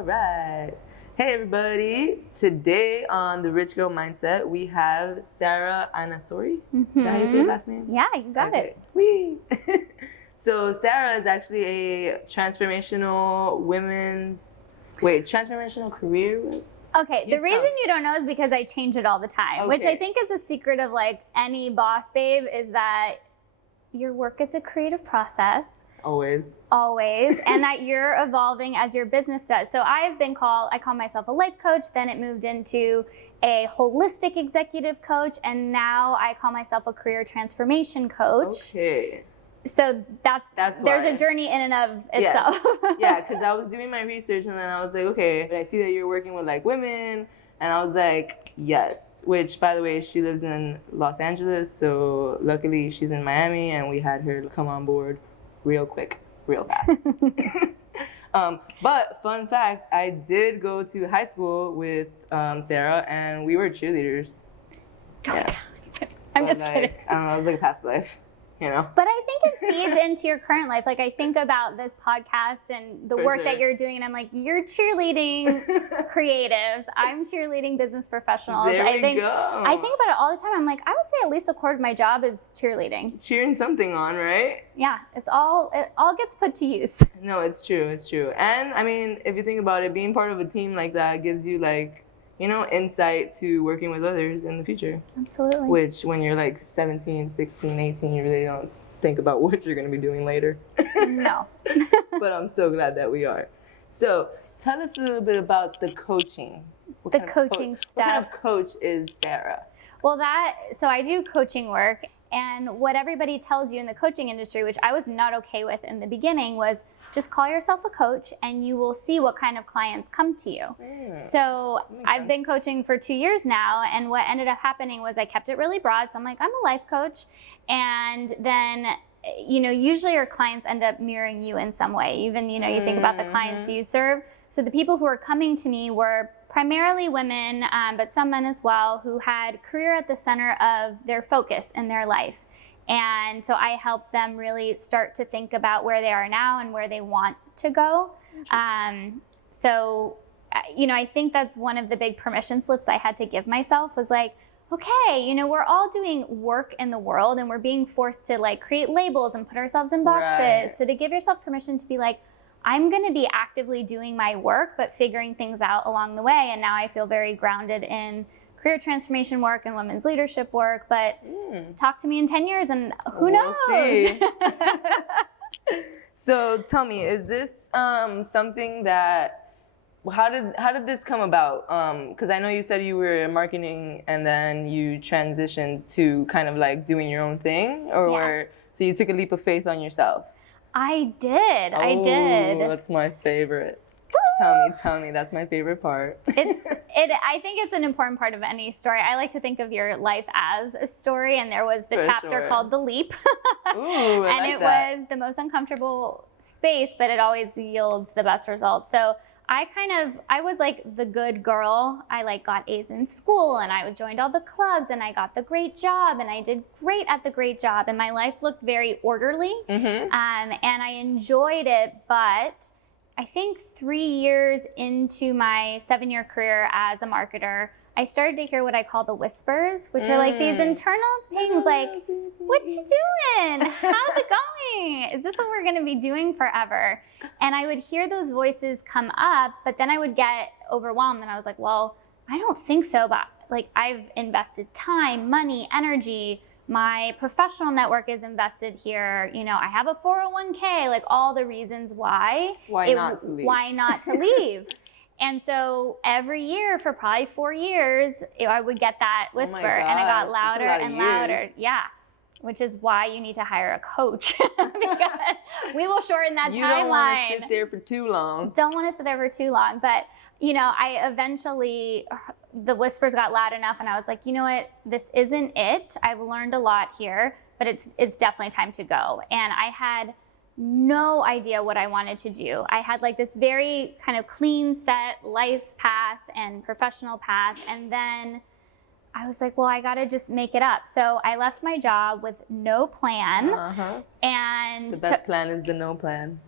All right. Hey, everybody. Today on the Rich Girl Mindset, we have Sarah Anasori. Is that how you say your last name? Yeah, you got it. Whee! So Sarah is actually a transformational career. Okay, the reason you don't know is because I change it all the time, which I think is a secret of like any boss babe, is that your work is a creative process. Always, and that you're evolving as your business does. So I call myself a life coach, then it moved into a holistic executive coach, and now I call myself a career transformation coach. Okay. So that's there's a journey in and of itself. Yeah, because I was doing my research and then I was like, okay, I see that you're working with like women, and I was like, yes. Which, by the way, she lives in Los Angeles, so luckily she's in Miami, and we had her come on board real quick, real fast. But fun fact, I did go to high school with Sarah, and we were cheerleaders. I'm just kidding. I don't know, it was like a past life, you know? But I think it feeds into your current life. Like, I think about this podcast and the work that you're doing, and I'm like, you're cheerleading creatives. I'm cheerleading business professionals. I think about it all the time. I'm like, I would say at least a quarter of my job is cheerleading. Cheering something on, right? Yeah, it all gets put to use. No, it's true. And I mean, if you think about it, being part of a team like that gives you like, you know, insight to working with others in the future. Absolutely. Which when you're like 17, 16, 18, you really don't think about what you're going to be doing later. No. But I'm so glad that we are. So tell us a little bit about the coaching. What kind of coach is Sarah? Well, so I do coaching work, and what everybody tells you in the coaching industry, which I was not okay with in the beginning, was just call yourself a coach and you will see what kind of clients come to you. So I've been coaching for 2 years now, and what ended up happening was I kept it really broad. So I'm like, I'm a life coach. And then, you know, usually your clients end up mirroring you in some way. Even, you know, you think about the clients you serve. So the people who were coming to me were primarily women, but some men as well, who had career at the center of their focus in their life. And so I help them really start to think about where they are now and where they want to go. So, you know, I think that's one of the big permission slips I had to give myself, was like, okay, you know, we're all doing work in the world and we're being forced to like create labels and put ourselves in boxes. Right. So to give yourself permission to be like, I'm going to be actively doing my work, but figuring things out along the way. And now I feel very grounded in career transformation work and women's leadership work. But talk to me in 10 years and who knows? See. So tell me, is this something that, how did this come about? Because I know you said you were in marketing and then you transitioned to kind of like doing your own thing, or so you took a leap of faith on yourself? I did. That's my favorite. Tell me, that's my favorite part. I think it's an important part of any story. I like to think of your life as a story, and there was the chapter called The Leap. Ooh, and it was the most uncomfortable space, but it always yields the best results. So I was like the good girl. I like got A's in school, and I joined all the clubs, and I got the great job, and I did great at the great job, and my life looked very orderly, and I enjoyed it. But I think 3 years into my 7-year career as a marketer, I started to hear what I call the whispers, which are like these internal things like, what you doing? How's it going? Is this what we're going to be doing forever? And I would hear those voices come up, but then I would get overwhelmed, and I was like, well, I don't think so, but like I've invested time, money, energy. My professional network is invested here. You know, I have a 401k, like all the reasons why not to leave. And so every year for probably 4 years, I would get that whisper, and it got louder and louder. Yeah, which is why you need to hire a coach, because we will shorten that timeline. You don't want to sit there for too long. Don't want to sit there for too long. But, you know, the whispers got loud enough, and I was like, you know what, this isn't it. I've learned a lot here, but it's definitely time to go. And I had no idea what I wanted to do. I had like this very kind of clean set life path and professional path, and then I was like, well, I gotta just make it up. So I left my job with no plan. And the best plan is the no plan.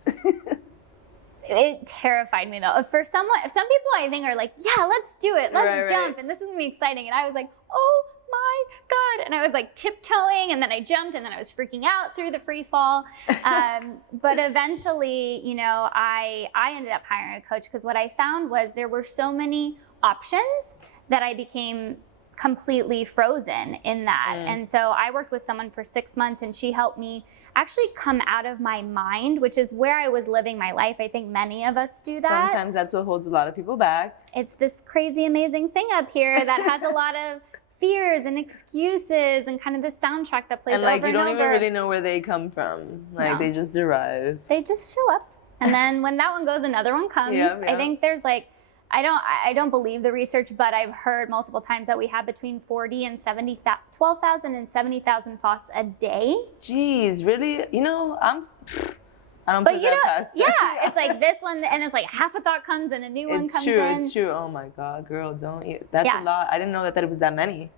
It terrified me though. For some people I think are like, yeah, let's do it. Let's jump. And this is gonna be exciting. And I was like, oh my God. And I was like tiptoeing, and then I jumped, and then I was freaking out through the free fall. But eventually, you know, I ended up hiring a coach, because what I found was there were so many options that I became completely frozen in that. And so I worked with someone for 6 months, and she helped me actually come out of my mind, which is where I was living my life. I think many of us do that. Sometimes that's what holds a lot of people back. It's this crazy, amazing thing up here that has a lot of fears and excuses and kind of the soundtrack that plays and like over you don't and even over. really know where they come from. Like they just derive. They just show up, and then when that one goes, another one comes. I think there's like, I don't believe the research, but I've heard multiple times that we have between 12,000 and 70,000 thoughts a day. Jeez, really? You know, I don't But put you that know, past yeah, it's like this one, and it's like half a thought comes and a new one comes in. It's true. Oh my God, girl, that's a lot. I didn't know that it was that many.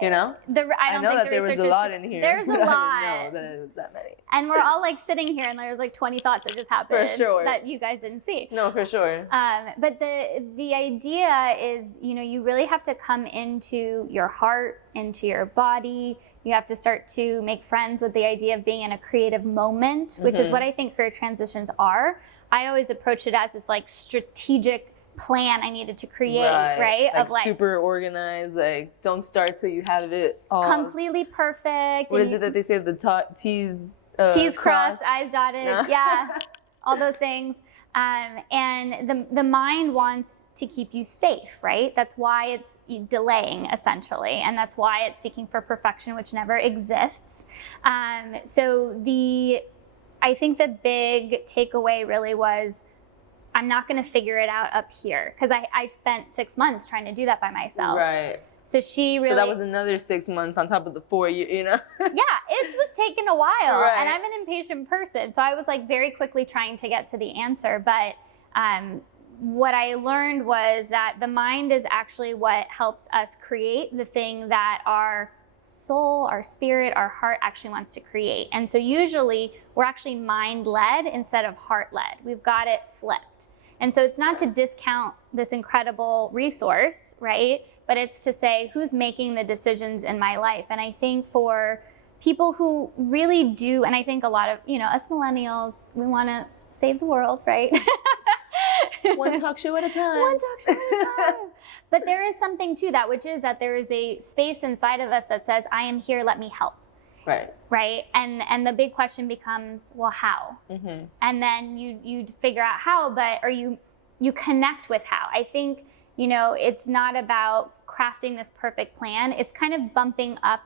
You know? I don't know think that there was a lot in here. There's a lot. I didn't know that it was that many. And we're all like sitting here, and there's like 20 thoughts that just happened For sure. that you guys didn't see. No, for sure. But the idea is, you know, you really have to come into your heart, into your body. You have to start to make friends with the idea of being in a creative moment, which is what I think career transitions are. I always approach it as this like strategic plan I needed to create, right? Like of like super organized, like don't start till you have it all completely perfect. What is it that they say? The T's crossed, I's dotted, yeah, all those things. And the mind wants to keep you safe, right? That's why it's delaying essentially, and that's why it's seeking for perfection, which never exists. So I think the big takeaway really was, I'm not going to figure it out up here, because I spent 6 months trying to do that by myself. Right. So she really. So that was another 6 months on top of the 4 years, you know? Yeah, it was taking a while, Right. and I'm an impatient person, so I was like very quickly trying to get to the answer. But what I learned was that the mind is actually what helps us create the thing that our soul, our spirit, our heart actually wants to create. And so usually we're actually mind-led instead of heart-led. We've got it flipped. And so it's not to discount this incredible resource, right? But it's to say, who's making the decisions in my life? And I think for people who really do, and I think a lot of, you know, us millennials, we want to save the world, right? One talk show at a time. One talk show at a time. But there is something to that, which is that there is a space inside of us that says, I am here, let me help. Right. Right? And the big question becomes, well, how? And then you figure out how, or you connect with how. I think, you know, it's not about crafting this perfect plan. It's kind of bumping up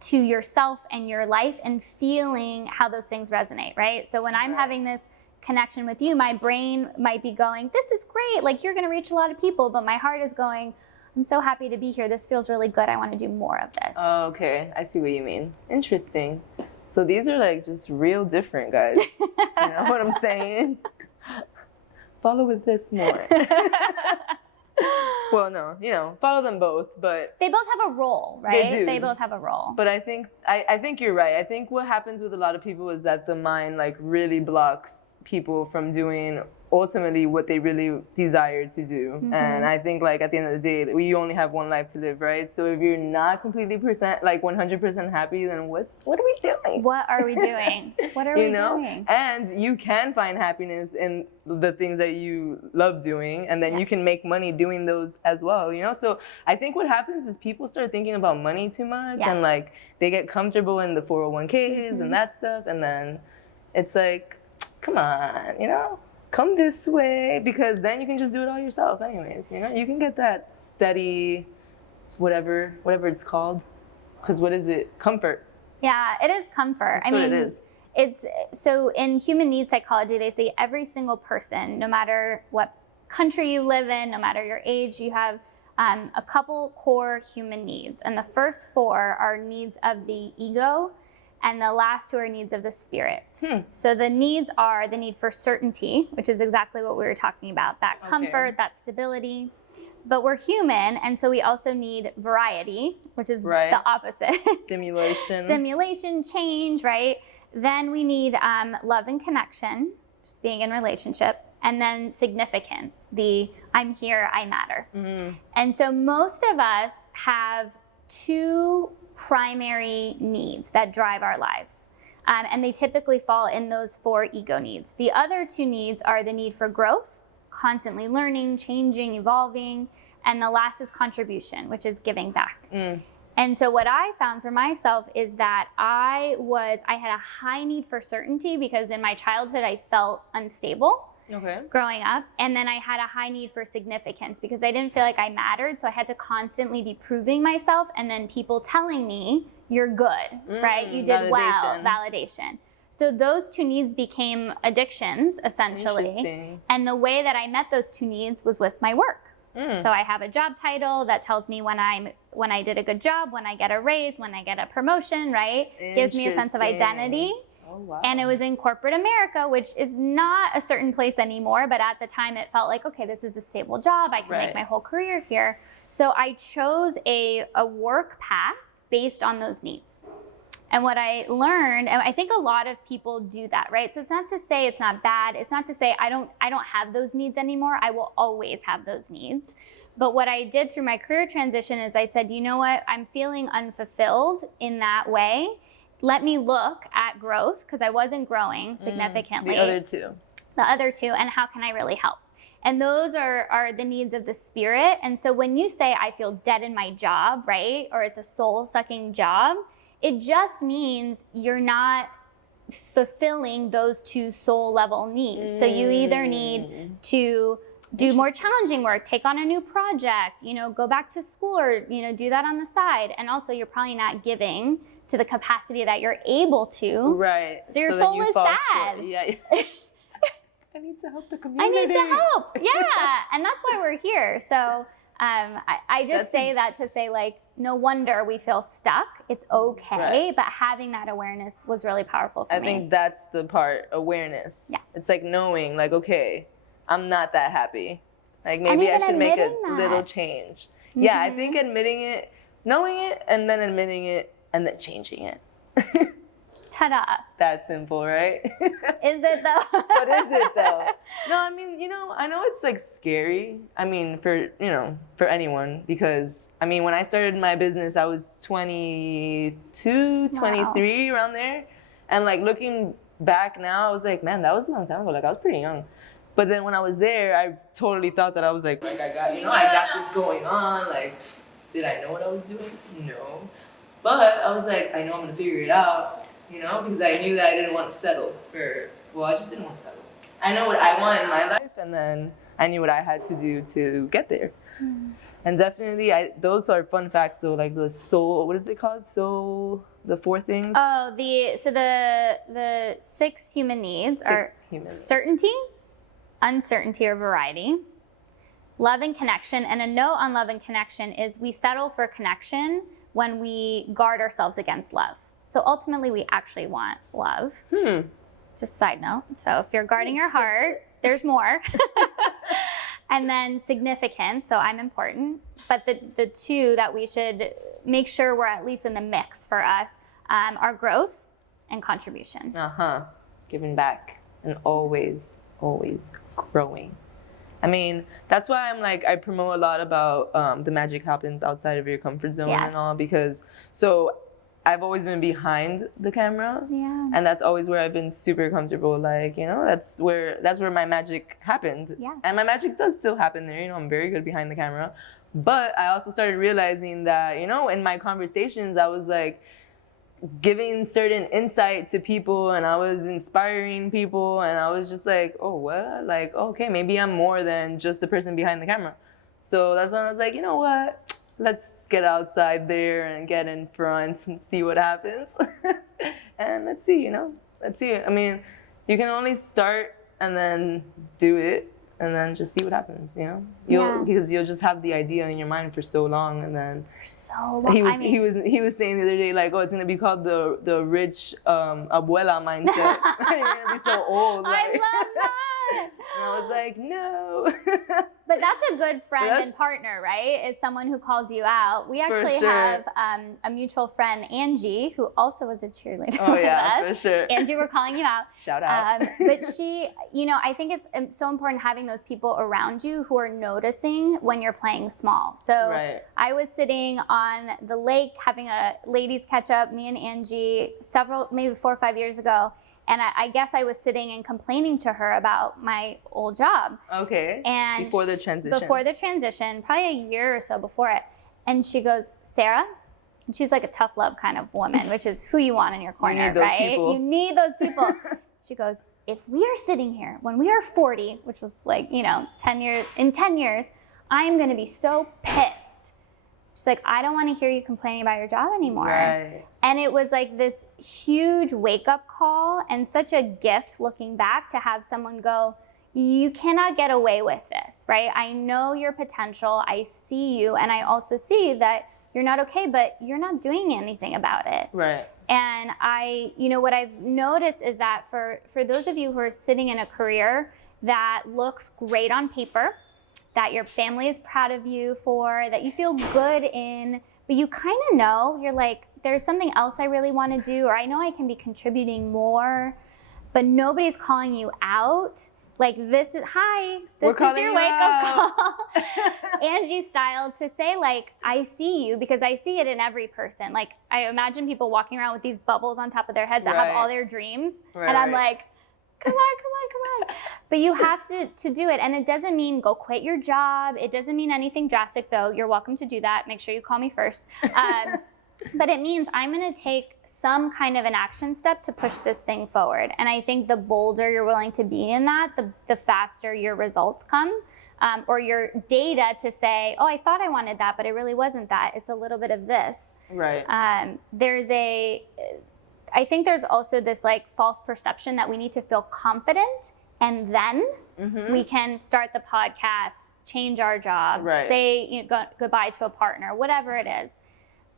to yourself and your life and feeling how those things resonate, right? So when I'm having this connection with you, my brain might be going, this is great, like you're gonna reach a lot of people, but my heart is going, I'm so happy to be here, this feels really good, I want to do more of this. Oh, okay, I see what you mean. Interesting. So these are like just real different, guys. You know what I'm saying? Follow with this more. Well, no, you know, follow them both, but they both have a role, right? They do. They both have a role. But I think you're right. I think what happens with a lot of people is that the mind like really blocks people from doing ultimately what they really desire to do. And I think like at the end of the day, we only have one life to live, right? So if you're not completely 100% happy, then what are we doing? What are we doing? What are we doing? And you can find happiness in the things that you love doing, and then you can make money doing those as well, you know? So I think what happens is people start thinking about money too much, and like they get comfortable in the 401ks and that stuff, and then it's like, come on, you know? Come this way, because then you can just do it all yourself anyways, you know? You can get that steady, whatever it's called. Because what is it? Comfort. Yeah, it is comfort. That's what it is. It's, so in human needs psychology, they say every single person, no matter what country you live in, no matter your age, you have a couple core human needs. And the first 4 are needs of the ego, and the last 2 are needs of the spirit. So the needs are the need for certainty, which is exactly what we were talking about, that comfort, that stability. But we're human, and so we also need variety, which is the opposite. Stimulation. Stimulation, change, right? Then we need love and connection. just being in relationship, and then significance, the I'm here, I matter. And so most of us have two primary needs that drive our lives. And they typically fall in those 4 ego needs. The other 2 needs are the need for growth, constantly learning, changing, evolving. And the last is contribution, which is giving back. And so what I found for myself is that I had a high need for certainty because in my childhood I felt unstable growing up. And then I had a high need for significance because I didn't feel like I mattered. So I had to constantly be proving myself and then people telling me, you're good, right? You did well, validation. So those 2 needs became addictions, essentially. And the way that I met those 2 needs was with my work. So I have a job title that tells me when I did a good job, when I get a raise, when I get a promotion, right? Gives me a sense of identity. Oh, wow. And it was in corporate America, which is not a certain place anymore. But at the time, it felt like, okay, this is a stable job. I can make my whole career here. So I chose a work path based on those needs. And what I learned, and I think a lot of people do that, right? So it's not to say it's not bad. It's not to say I don't have those needs anymore. I will always have those needs. But what I did through my career transition is I said, you know what? I'm feeling unfulfilled in that way. Let me look at growth because I wasn't growing significantly. The other two, and how can I really help? And those are the needs of the spirit. And so when you say I feel dead in my job, right? Or it's a soul-sucking job, it just means you're not fulfilling those 2 soul level needs. So you either need to do more challenging work, take on a new project, go back to school or, do that on the side. And also you're probably not giving to the capacity that you're able to. Right. So your soul is sad. Yeah. I need to help the community. I need to help. Yeah. And that's why we're here. So I just say that to say, like, no wonder we feel stuck. It's okay. But having that awareness was really powerful for me. I think that's the part, awareness. Yeah. It's like knowing, like, okay, I'm not that happy. Like, maybe I should make a little change. Yeah, I think admitting it, knowing it, and then admitting it, and then changing it. Ta-da. That simple, right? Is it though? But is it though? No, I mean, I know it's like scary. I mean, for anyone, because I mean, when I started my business, I was 22, 23, around there. And like looking back now, I was like, man, that was a long time ago. Like I was pretty young. But then when I was there, I totally thought that I was like I got this going on. Like, did I know what I was doing? No. But I was like, I know I'm gonna figure it out. Because I knew that I didn't want to settle I just didn't want to settle. I know what I want in my life, and then I knew what I had to do to get there. And definitely, those are fun facts though, like the soul, what is it called? Soul, the 4 things? Oh, the 6 human needs are certainty, uncertainty or variety, love and connection. And a note on love and connection is we settle for connection when we guard ourselves against love. So ultimately, we actually want love. Just side note. So if you're guarding your heart, there's more. And then significance. So I'm important. But the 2 that we should make sure we're at least in the mix for us are growth and contribution. Giving back and always growing. I mean, that's why I'm like, I promote a lot about the magic happens outside of your comfort zone and all, because I've always been behind the camera, and that's always where I've been super comfortable. Like, that's where my magic happened, and my magic does still happen there. I'm very good behind the camera, but I also started realizing that, in my conversations, I was like giving certain insight to people, and I was inspiring people, and I was just like, oh, what? Like, okay, maybe I'm more than just the person behind the camera. So that's when I was like, you know what? Let's get outside there and get in front and see what happens. And let's see, let's see. I mean, you can only start and then do it and then just see what happens, because you'll just have the idea in your mind for so long, and then he was saying the other day, like, oh, it's gonna be called the rich abuela mindset. You're gonna be so old. I love that. And I was like, no. But that's a good friend But and partner, right? Is someone who calls you out. We actually sure. have a mutual friend, Angie, who also was a cheerleader Oh with yeah, us. for sure. Angie, we're calling you out. Shout out. But she, I think it's so important having those people around you who are noticing when you're playing small. So Right. I was sitting on the lake having a ladies catch up, me and Angie, maybe 4 or 5 years ago. And I guess I was sitting and complaining to her about my old job. Okay. And Before the transition. Before the transition, probably a year or so before it. And she goes, Sarah, and she's like a tough love kind of woman, which is who you want in your corner, need those right? people. You need those people. She goes, if we are sitting here when we are 40, which was like, 10 years, in 10 years, I am going to be so pissed. She's like, I don't want to hear you complaining about your job anymore. Right. And it was like this huge wake-up call and such a gift looking back to have someone go, you cannot get away with this, right? I know your potential, I see you, and I also see that you're not okay, but you're not doing anything about it. Right. And what I've noticed is that for those of you who are sitting in a career that looks great on paper, that your family is proud of you for, that you feel good in, but you kind of know, you're like, there's something else I really want to do, or I know I can be contributing more, but nobody's calling you out. Like, this is your wake-up call, Angie style, to say, like, I see you, because I see it in every person. Like, I imagine people walking around with these bubbles on top of their heads that have all their dreams, and I'm like, come on. But you have to do it. And it doesn't mean go quit your job. It doesn't mean anything drastic, though. You're welcome to do that. Make sure you call me first. But it means I'm going to take some kind of an action step to push this thing forward. And I think the bolder you're willing to be in that, the faster your results come, or your data to say, oh, I thought I wanted that, but it really wasn't that. It's a little bit of this. Right. I think there's also this like false perception that we need to feel confident and then we can start the podcast, change our jobs, say goodbye to a partner, whatever it is.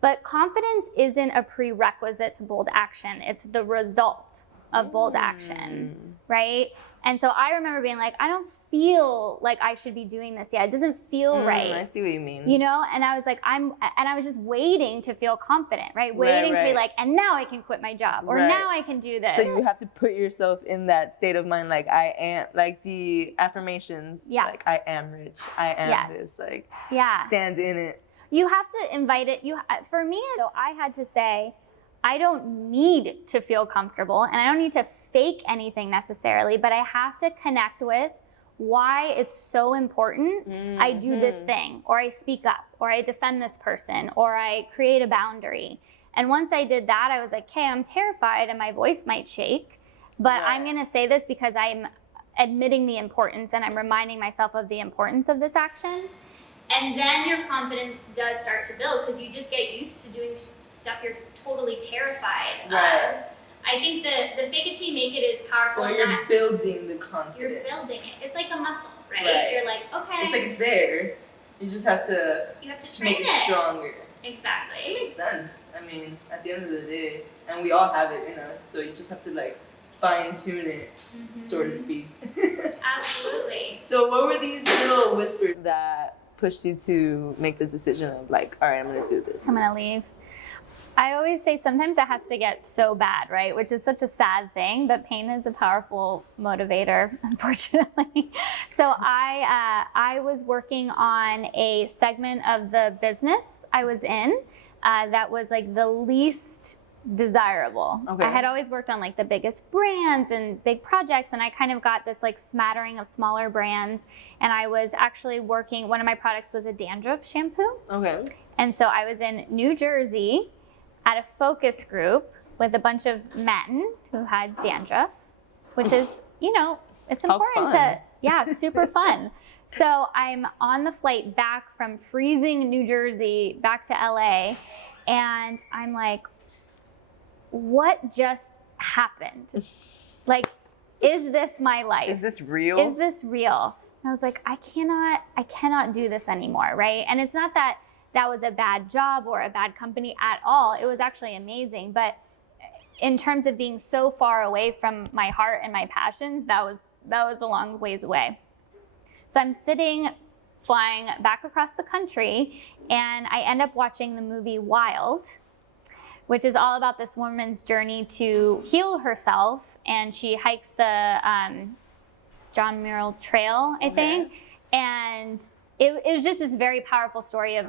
But confidence isn't a prerequisite to bold action. It's the result of bold action, right? And so I remember being like, I don't feel like I should be doing this yet. It doesn't feel right. I see what you mean. And I was like, I was just waiting to feel confident, right? Waiting to be like, and now I can quit my job, or now I can do this. So you have to put yourself in that state of mind, like I am, like the affirmations, like I am rich, I am this, like stand in it. You have to invite it. For me, though, I had to say, I don't need to feel comfortable and I don't need to fake anything necessarily, but I have to connect with why it's so important I do this thing, or I speak up, or I defend this person, or I create a boundary. And once I did that, I was like, okay, I'm terrified and my voice might shake, but I'm going to say this because I'm admitting the importance and I'm reminding myself of the importance of this action. And then your confidence does start to build because you just get used to doing stuff you're totally terrified of. I think the fake it till you make it is powerful. So you're building the confidence. You're building it. It's like a muscle, right? You're like, okay. It's like it's there. You just have to train make it stronger. Exactly. It makes sense. I mean, at the end of the day, and we all have it in us, so you just have to like fine tune it, so to speak. Absolutely. So what were these little whispers that pushed you to make the decision of like, all right, I'm gonna do this? I'm gonna leave. I always say sometimes it has to get so bad, right? Which is such a sad thing, but pain is a powerful motivator, unfortunately. So I was working on a segment of the business I was in that was like the least desirable. I had always worked on like the biggest brands and big projects, and I kind of got this like smattering of smaller brands. And I was actually working, one of my products was a dandruff shampoo. And so I was in New Jersey at a focus group with a bunch of men who had dandruff, which is, it's important to, super fun. So I'm on the flight back from freezing New Jersey back to LA, and I'm like, what just happened? Like, is this my life? Is this real? Is this real? And I was like, I cannot do this anymore, right? And it's not that was a bad job or a bad company at all. It was actually amazing. But in terms of being so far away from my heart and my passions, that was a long ways away. So I'm sitting, flying back across the country, and I end up watching the movie Wild, which is all about this woman's journey to heal herself, and she hikes the John Muir Trail, I think, and it was just this very powerful story of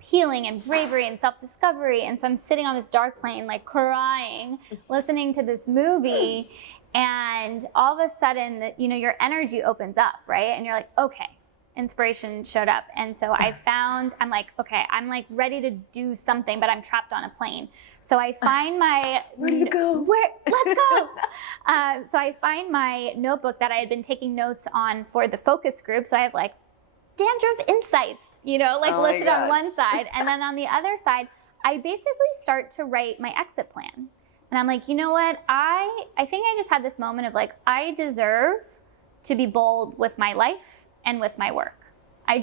healing and bravery and self-discovery. And so I'm sitting on this dark plane, like crying, listening to this movie, and all of a sudden, your energy opens up, right? And you're like, okay, inspiration showed up. And so I'm like, okay, I'm like ready to do something, but I'm trapped on a plane. So I find where do you go? Let's go. So I find my notebook that I had been taking notes on for the focus group. So I have like dandruff insights, listed on one side. And then on the other side, I basically start to write my exit plan. And I'm like, you know what? I think I just had this moment of like, I deserve to be bold with my life and with my work. I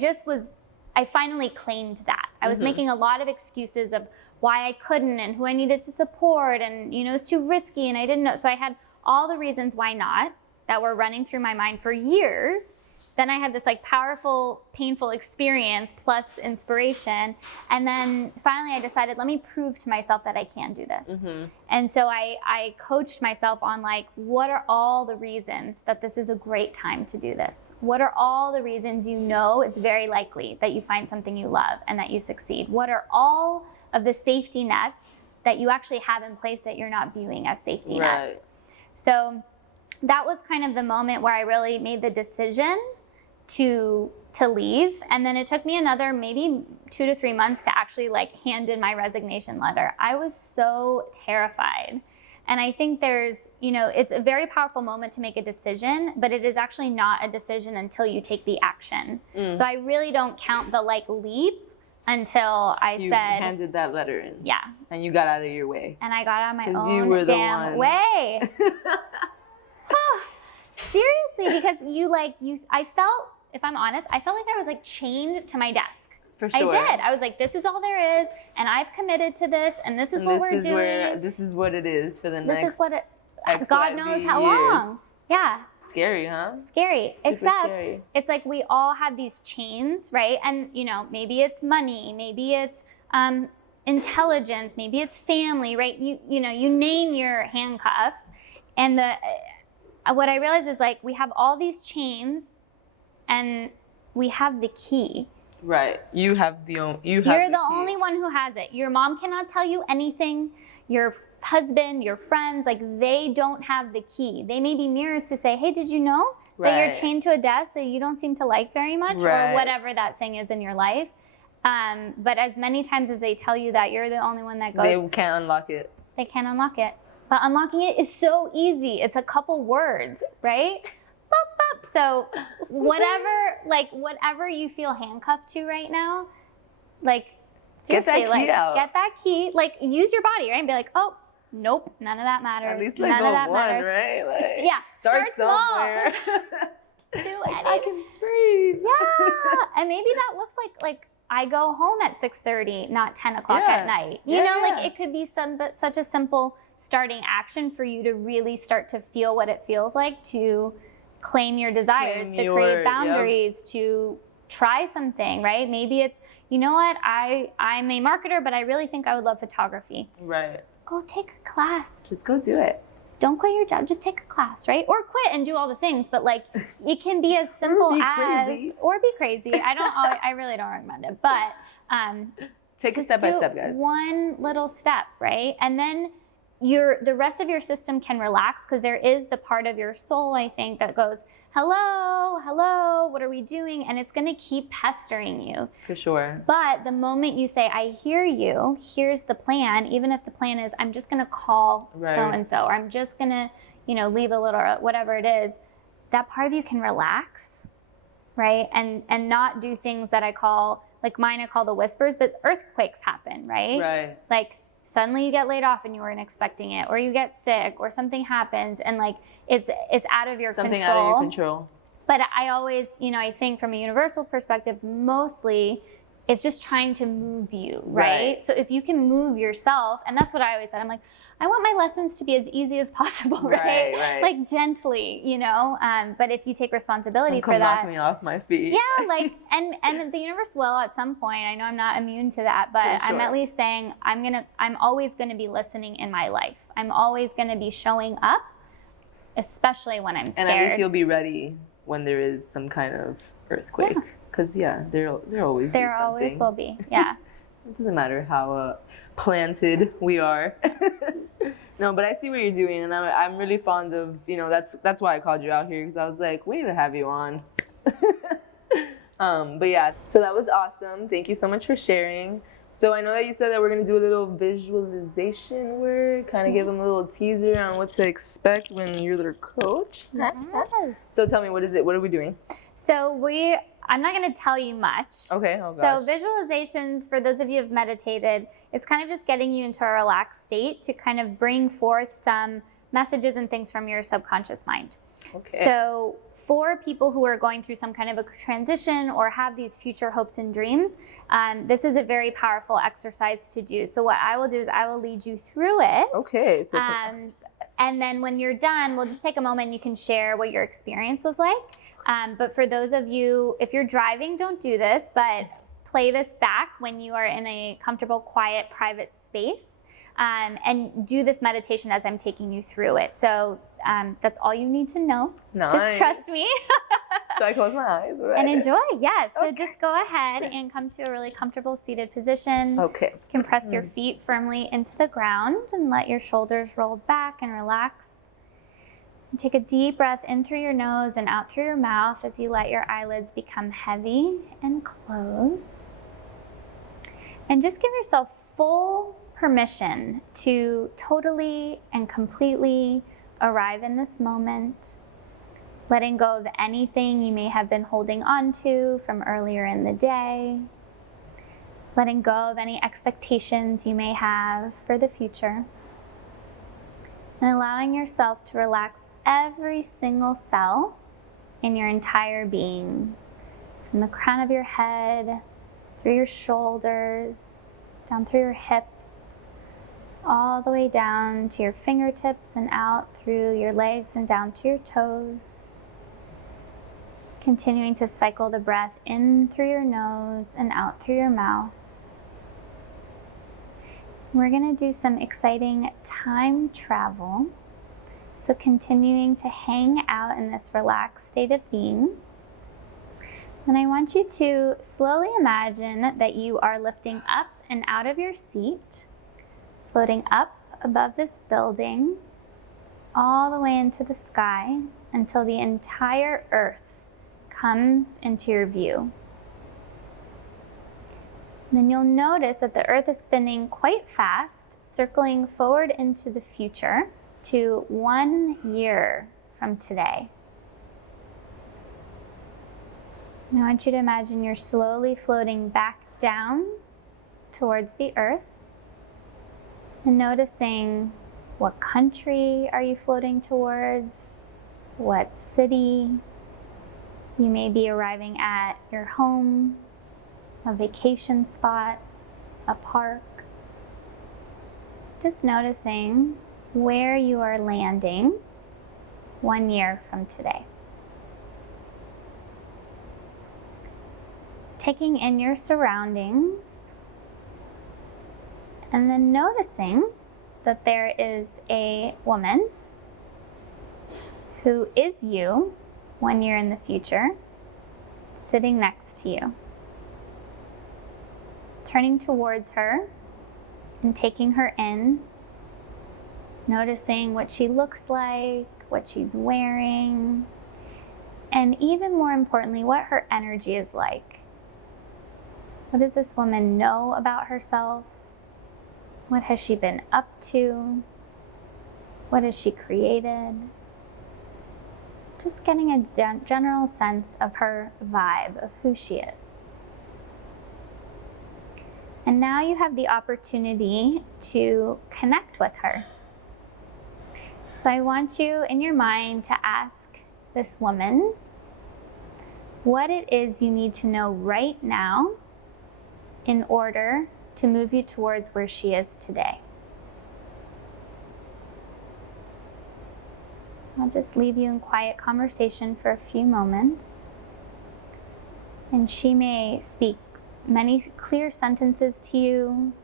finally claimed that. I was making a lot of excuses of why I couldn't and who I needed to support, and it's too risky and I didn't know. So I had all the reasons why not that were running through my mind for years. Then I had this like powerful, painful experience plus inspiration. And then finally I decided, let me prove to myself that I can do this. And so I coached myself on like, what are all the reasons that this is a great time to do this? What are all the reasons it's very likely that you find something you love and that you succeed? What are all of the safety nets that you actually have in place that you're not viewing as safety nets? So that was kind of the moment where I really made the decision to leave. And then it took me another maybe 2 to 3 months to actually like hand in my resignation letter. I was so terrified. And I think it's a very powerful moment to make a decision, but it is actually not a decision until you take the action. So I really don't count the like leap until you handed that letter in. Yeah. And you got out of your way. And I got out of my you were own damn way. Seriously, because I felt, if I'm honest, I felt like I was like chained to my desk. For sure. I did. I was like, this is all there is, and I've committed to this, and this is what we're doing. This is what it is for the next. This is what God knows how years. long. Yeah. Scary, huh? Scary. Super Except scary. It's like we all have these chains, right? And maybe it's money, maybe it's intelligence, maybe it's family, right? You name your handcuffs, and what I realized is like we have all these chains, and we have the key. Right. You're the only one who has it. Your mom cannot tell you anything. Your husband, your friends, like they don't have the key. They may be mirrors to say, hey, did you know that you're chained to a desk that you don't seem to like very much, or whatever that thing is in your life. But as many times as they tell you that, you're the only one that goes. They can't unlock it. They can't unlock it. But unlocking it is so easy. It's a couple words, right? So whatever you feel handcuffed to right now, like seriously, get that key, like use your body, right? And be like, oh, nope, none of that matters. At least none of that one, matters. Right? Like, yeah, start somewhere. small. Do like, I can breathe. Yeah, and maybe that looks like I go home at 6:30, not 10 o'clock at night. You know, like it could be such a simple starting action for you to really start to feel what it feels like to claim your desires, to create boundaries, to try something, right? Maybe it's, you know what, I'm a marketer, but I really think I would love photography. Right. Go take a class. Just go do it. Don't quit your job, just take a class, right? Or quit and do all the things, but like it can be as simple or be crazy. I really don't recommend it, but take it step by step, guys. One little step, right? And then the rest of your system can relax, because there is the part of your soul, I think, that goes, hello, what are we doing? And it's gonna keep pestering you. For sure. But the moment you say, I hear you, here's the plan, even if the plan is, I'm just gonna call so-and-so, or I'm just gonna, leave a little, whatever it is, that part of you can relax, right? And not do things that I call the whispers, but earthquakes happen, right? Right. Like, suddenly you get laid off and you weren't expecting it, or you get sick, or something happens, and like it's out of your control. Something out of your control. But I always, I think from a universal perspective, mostly it's just trying to move you, right? Right. So if you can move yourself, and that's what I always said, I'm like, I want my lessons to be as easy as possible, right? Right. Like gently, but if you take responsibility for that. Knock me off my feet. Yeah, like, and the universe will at some point. I know I'm not immune to that, but For I'm sure. at least saying I'm always gonna be listening in my life. I'm always gonna be showing up, especially when I'm scared. And at least you'll be ready when there is some kind of earthquake. Because there always There always will be, yeah. It doesn't matter how planted we are. No, but I see what you're doing, and I'm really fond of, that's why I called you out here, because I was like, we need to have you on. But yeah, so that was awesome. Thank you so much for sharing. So I know that you said that we're going to do a little visualization work, kind of give them a little teaser on what to expect when you're their coach. Yes. So tell me, what is it? What are we doing? So I'm not going to tell you much. Okay. Oh, So gosh. visualizations, for those of you who have meditated, it's kind of just getting you into a relaxed state to kind of bring forth some messages and things from your subconscious mind. Okay. So for people who are going through some kind of a transition or have these future hopes and dreams, this is a very powerful exercise to do. So what I will do is I will lead you through it. Okay. So it's an exercise. And then when you're done, we'll just take a moment and you can share what your experience was like. But for those of you, if you're driving, don't do this, but play this back when you are in a comfortable, quiet, private space. And do this meditation as I'm taking you through it. So that's all you need to know. Nice. Just trust me. So I close my eyes. Right. And enjoy, yes. So Okay. just go ahead and come to a really comfortable seated position. Okay. You can press your feet firmly into the ground and let your shoulders roll back and relax. And take a deep breath in through your nose and out through your mouth as you let your eyelids become heavy and close. And just give yourself full permission to totally and completely arrive in this moment, letting go of anything you may have been holding on to from earlier in the day, letting go of any expectations you may have for the future, and allowing yourself to relax every single cell in your entire being, from the crown of your head, through your shoulders, down through your hips, all the way down to your fingertips and out through your legs and down to your toes. Continuing to cycle the breath in through your nose and out through your mouth. We're going to do some exciting time travel. So continuing to hang out in this relaxed state of being. And I want you to slowly imagine that you are lifting up and out of your seat, floating up above this building, all the way into the sky until the entire earth comes into your view. And then you'll notice that the earth is spinning quite fast, circling forward into the future to 1 year from today. And I want you to imagine you're slowly floating back down towards the earth and noticing what country are you floating towards, what city. You may be arriving at your home, a vacation spot, a park. Just noticing where you are landing 1 year from today. Taking in your surroundings and then noticing that there is a woman who is you 1 year in the future, sitting next to you. Turning towards her and taking her in, noticing what she looks like, what she's wearing, and even more importantly, what her energy is like. What does this woman know about herself? What has she been up to? What has she created? Just getting a general sense of her vibe, of who she is. And now you have the opportunity to connect with her. So I want you in your mind to ask this woman what it is you need to know right now in order to move you towards where she is today. I'll just leave you in quiet conversation for a few moments. And she may speak many clear sentences to you.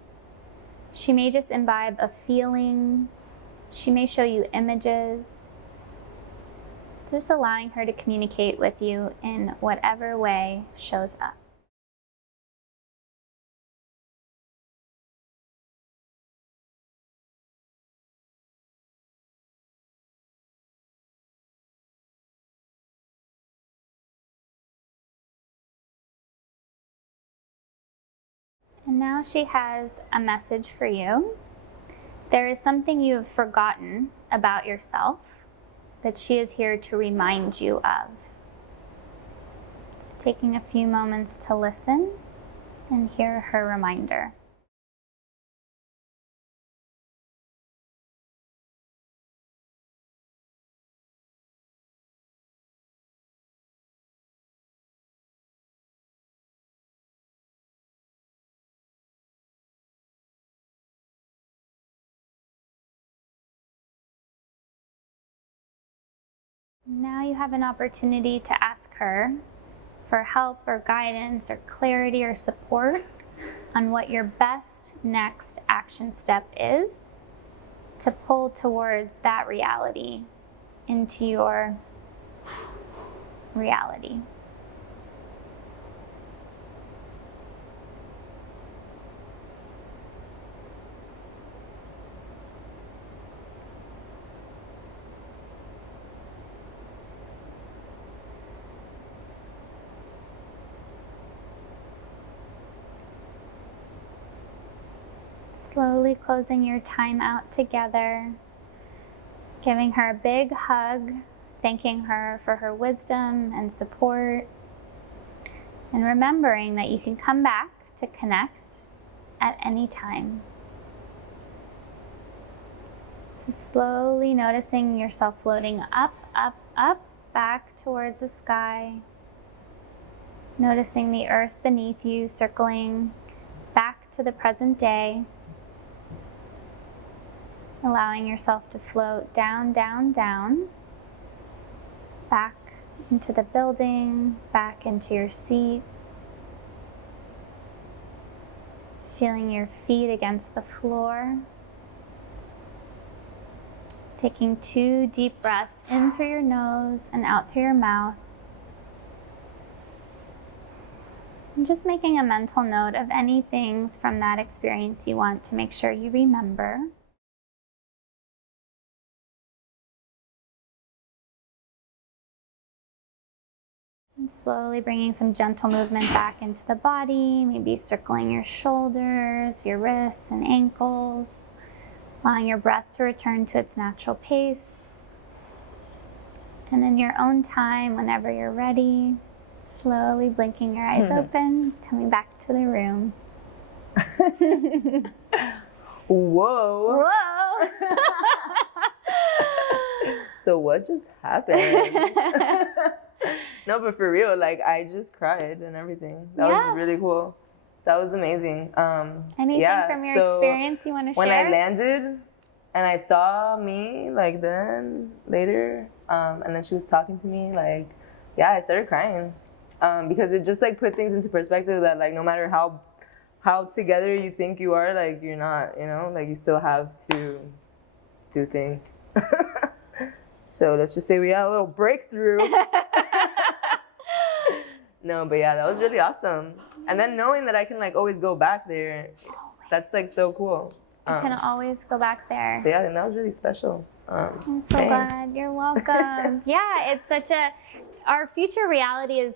She may just imbibe a feeling. She may show you images. Just allowing her to communicate with you in whatever way shows up. And now she has a message for you. There is something you have forgotten about yourself that she is here to remind you of. Just taking a few moments to listen and hear her reminder. Now you have an opportunity to ask her for help or guidance or clarity or support on what your best next action step is to pull towards that reality into your reality. Slowly closing your time out together, giving her a big hug, thanking her for her wisdom and support, and remembering that you can come back to connect at any time. So slowly noticing yourself floating up, up, up, back towards the sky, noticing the earth beneath you circling back to the present day. Allowing yourself to float down, down, down, back into the building, back into your seat. Feeling your feet against the floor. Taking 2 deep breaths in through your nose and out through your mouth. And just making a mental note of any things from that experience you want to make sure you remember. And slowly bringing some gentle movement back into the body, maybe circling your shoulders, your wrists and ankles, allowing your breath to return to its natural pace. And in your own time, whenever you're ready, slowly blinking your eyes open, coming back to the room. Whoa. Whoa! So what just happened? No, but for real, like I just cried and everything. That was really cool. That was amazing. Anything from your experience you want to share? When I landed and I saw me like then later, and then she was talking to me, like, yeah, I started crying. Because it just like put things into perspective that like no matter how together you think you are, like you're not, you know, like you still have to do things. So let's just say we had a little breakthrough. No, but yeah, that was really awesome. And then knowing that I can like always go back there, that's like so cool. You can always go back there. So yeah, I think that was really special. I'm so glad. You're welcome. Yeah, it's such a, our future reality is,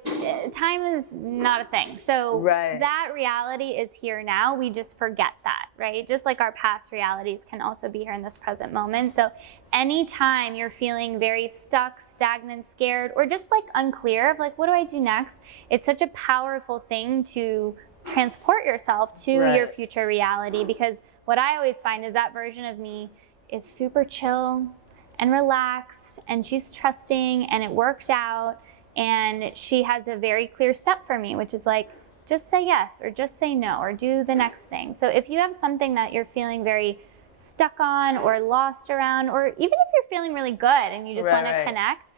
time is not a thing. So that reality is here now. We just forget that, right? Just like our past realities can also be here in this present moment. So anytime you're feeling very stuck, stagnant, scared, or just like unclear of like, what do I do next? It's such a powerful thing to transport yourself to your future reality, because what I always find is that version of me is super chill and relaxed, and she's trusting, and it worked out, and she has a very clear step for me, which is like, just say yes or just say no or do the next thing. So if you have something that you're feeling very stuck on or lost around, or even if you're feeling really good and you just want to connect,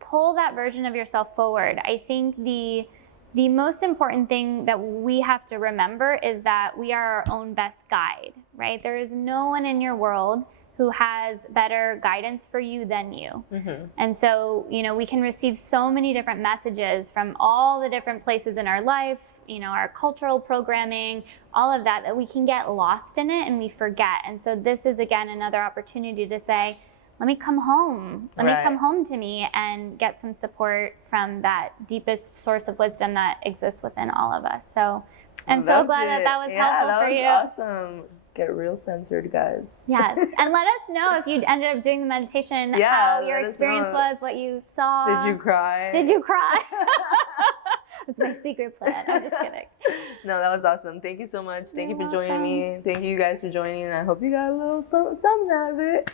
pull that version of yourself forward. I think the most important thing that we have to remember is that we are our own best guide, right? There is no one in your world who has better guidance for you than you. And so, you know, we can receive so many different messages from all the different places in our life, you know, our cultural programming, all of that, that we can get lost in it and we forget. And so this is, again, another opportunity to say, let me come home. Let me come home to me and get some support from that deepest source of wisdom that exists within all of us. So I'm so glad that was helpful for you. Awesome. Get real censored, guys. Yes. And let us know if you ended up doing the meditation, how your experience was, what you saw. Did you cry? Did you cry? It's my secret plan. I'm just kidding. No, that was awesome. Thank you so much. Thank you for joining me. Thank you guys for joining. And I hope you got a little something out of it.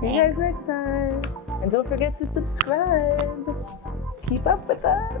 See you guys next time. And don't forget to subscribe. Keep up with us.